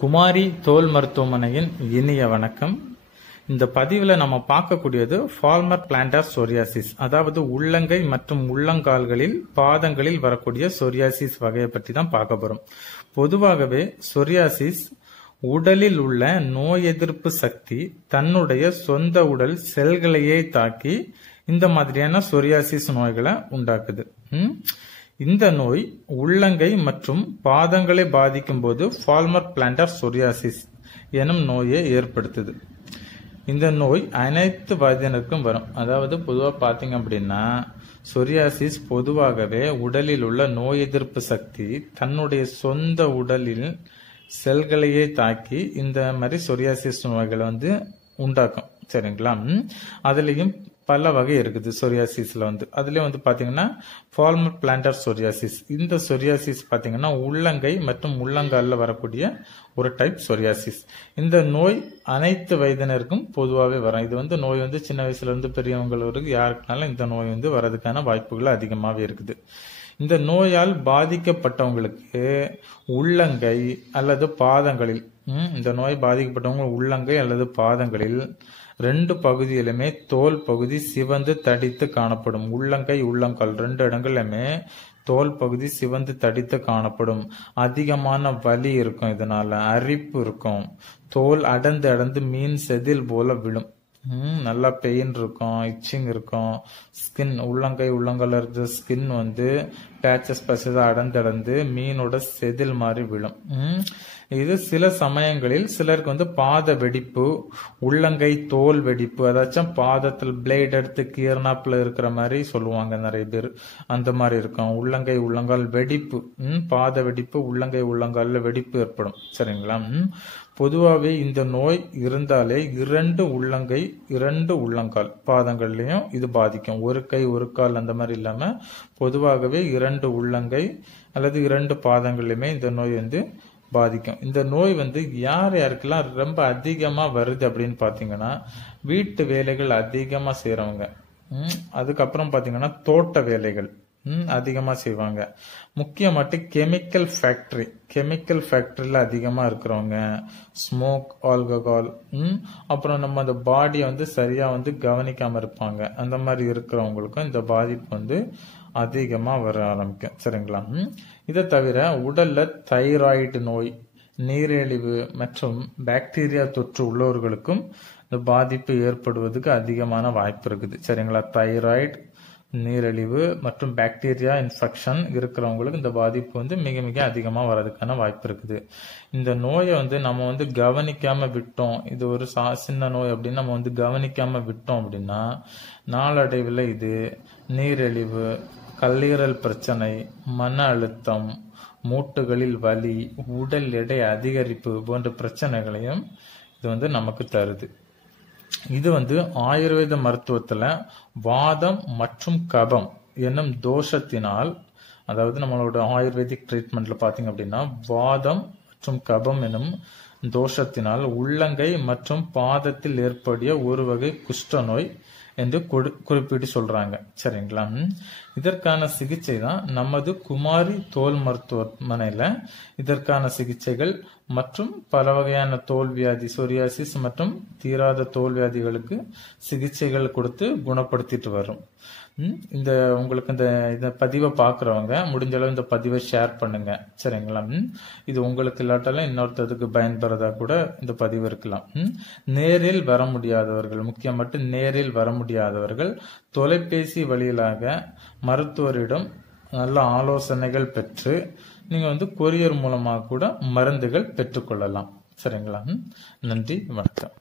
குமாரி தோல் மருத்துவமனையின் இனிய வணக்கம். இந்த பதிவில் நம்ம பார்க்கக்கூடியது ஃபால்மர் பிளான்டார் சொரியாசிஸ், அதாவது உள்ளங்கை மற்றும் உள்ளங்கால்களில் பாதங்களில் வரக்கூடிய சொரியாசிஸ் வகையை பற்றி தான் பார்க்க போறோம். பொதுவாகவே சொரியாசிஸ் உடலில் உள்ள நோய் எதிர்ப்பு சக்தி தன்னுடைய சொந்த உடல் செல்களையே தாக்கி இந்த மாதிரியான சொரியாசிஸ் நோய்களை உண்டாக்குது. இந்த நோய் உள்ளங்கை மற்றும் பாதங்களை பாதிக்கும் போது ஃபால்மர் பிளான்டார் சொரியாசிஸ் எனும் நோயை ஏற்படுத்துது. இந்த நோய் அனைத்து வயதினருக்கும் வரும். அதாவது பொதுவாக பார்த்தீங்க அப்படின்னா சொரியாசிஸ் பொதுவாகவே உடலில் உள்ள நோய் எதிர்ப்பு சக்தி தன்னுடைய சொந்த உடலில் செல்களையே தாக்கி இந்த மாதிரி சொரியாசிஸ் நோய்களை உண்டாக்கும். சரிங்களா? அதுலேயும் பல வகை இருக்குது சொரியாசிஸ்ல. அதுலயே பாத்தீங்கன்னா ஃபால்மர் பிளான்டார் சொரியாசிஸ். இந்த சொரியாசிஸ் பாத்தீங்கன்னா உள்ளங்கை மற்றும் உள்ளங்காலில் வரக்கூடிய ஒரு டைப் சொரியாசிஸ். இந்த நோய் அனைத்து வயதினருக்கும் பொதுவாகவே வரும். இது நோய் சின்ன வயசுல இருந்து பெரியவங்க வரைக்கும் யாருக்குனாலும் இந்த நோய் வர்றதுக்கான வாய்ப்புகள் அதிகமாகவே இருக்குது. இந்த நோயால் பாதிக்கப்பட்டவங்களுக்கு உள்ளங்கை அல்லது பாதங்களில் இந்த நோய் பாதிக்கப்பட்டவங்க உள்ளங்கை அல்லது பாதங்களில் ரெண்டு பகுதியிலுமே தோல் பகுதி சிவந்து தடித்து காணப்படும். உள்ளங்கை உள்ளங்கால் ரெண்டு இடங்களுமே தோல் பகுதி சிவந்து தடித்து காணப்படும். அதிகமான வலி இருக்கும், இதனால அரிப்பு இருக்கும், தோல் அடர்ந்து மீன் செதில் போல விழும், நல்லா பெயின் இருக்கும், இச்சிங் இருக்கும், ஸ்கின் உள்ளங்கை உள்ளங்கால இருக்கிற ஸ்கின் பேச்சஸ் பசதா அடர்ந்து மீனோட செதில் மாதிரி விழும். இது சில சமயங்களில் சிலருக்கு பாத வெடிப்பு, உள்ளங்கை தோல் வெடிப்பு, அதாச்சும் பாதத்தில் பிளேட் எடுத்து கீரனாப்புல இருக்கிற மாதிரி சொல்லுவாங்க நிறைய பேர். அந்த மாதிரி இருக்கும். உள்ளங்கை உள்ளங்கால் வெடிப்பு, பாத வெடிப்பு, உள்ளங்கை உள்ளங்கால வெடிப்பு ஏற்படும். சரிங்களா? பொதுவாகவே இந்த நோய் இருந்தாலே இரண்டு உள்ளங்கை இரண்டு உள்ளங்கால் பாதங்கள்லயும் இது பாதிக்கும். ஒரு கை ஒரு கால் அந்த மாதிரி இல்லாம பொதுவாகவே இரண்டு உள்ளங்கை அல்லது இரண்டு பாதங்கள்லயுமே இந்த நோய் பாதிக்கும். இந்த நோய் யார் யாருக்கெல்லாம் ரொம்ப அதிகமா வருது அப்படின்னு பாத்தீங்கன்னா வீட்டு வேலைகள் அதிகமா செய்யறவங்க, அதுக்கப்புறம் பாத்தீங்கன்னா தோட்ட வேலைகள் அதிகமா செய்வாங்க, முக்கியமாட்டு கெமிக்கல் ஃபேக்டரியில அதிகமா இருக்கிறவங்க, ஸ்மோக், ஆல்கஹால், அப்புறம் நம்ம அந்த பாடியை சரியா கவனிக்காம இருப்பாங்க, அந்த மாதிரி இருக்கிறவங்களுக்கும் இந்த பாதிப்பு அதிகமா வர ஆரம்பிக்கும். சரிங்களா? இதை தவிர உடல்ல தைராய்டு நோய், நீரிழிவு மற்றும் பாக்டீரியா தொற்று உள்ளவர்களுக்கும் இந்த பாதிப்பு ஏற்படுவதற்கு அதிகமான வாய்ப்பு இருக்குது. சரிங்களா? தைராய்டு, நீரிழிவு மற்றும் பாக்டீரியா இன்ஃபெக்ஷன் இருக்கிறவங்களுக்கு இந்த பாதிப்பு மிக மிக அதிகமா வர்றதுக்கான வாய்ப்பு இருக்குது. இந்த நோயை நம்ம கவனிக்காம விட்டோம், இது ஒரு சின்ன நோய் அப்படின்னு நம்ம கவனிக்காம விட்டோம் அப்படின்னா நாளடைவில் இது நீரிழிவு, கல்லீரல் பிரச்சனை, மன அழுத்தம், மூட்டுகளில் வலி, உடல் எடை அதிகரிப்பு போன்ற பிரச்சனைகளையும் இது நமக்கு தருது. இது ஆயுர்வேத மருத்துவத்துல வாதம் மற்றும் கபம் என்னும் தோஷத்தினால், அதாவது நம்மளோட ஆயுர்வேதிக் ட்ரீட்மெண்ட்ல பாத்தீங்க அப்படின்னா வாதம் மற்றும் கபம் எனும் தோஷத்தினால் உள்ளங்கை மற்றும் பாதத்தில் ஏற்படிய ஒரு வகை குஷ்ட நோய் என்று குறிப்பிட்டு சொல்றாங்க. சரிங்களா? இதற்கான சிகிச்சை தான் நமது குமாரி தோல் மருத்துவமனையில இதற்கான சிகிச்சைகள் மற்றும் பல வகையான தோல் வியாதி, சொரியாசிஸ் மற்றும் தீராத தோல் வியாதிகளுக்கு சிகிச்சைகள் கொடுத்து குணப்படுத்திட்டு வரும். உங்களுக்கு இந்த பதிவை பாக்குறவங்க முடிஞ்ச அளவு இந்த பதிவை ஷேர் பண்ணுங்க. சரிங்களா? இது உங்களுக்கு இல்லாட்டாலும் இன்னொருத்தருக்கு பயன்பெறதா கூட இந்த பதிவு இருக்கலாம். நேரில் வர முடியாதவர்கள், முக்கியமாட்டு நேரில் வர முடியாதவர்கள் தொலைபேசி வழியிலாக மருத்துவரிடம் நல்ல ஆலோசனைகள் பெற்று நீங்க கொரியர் மூலமாக கூட மருந்துகள் பெற்றுக்கொள்ளலாம். சரிங்களா? நன்றி, வணக்கம்.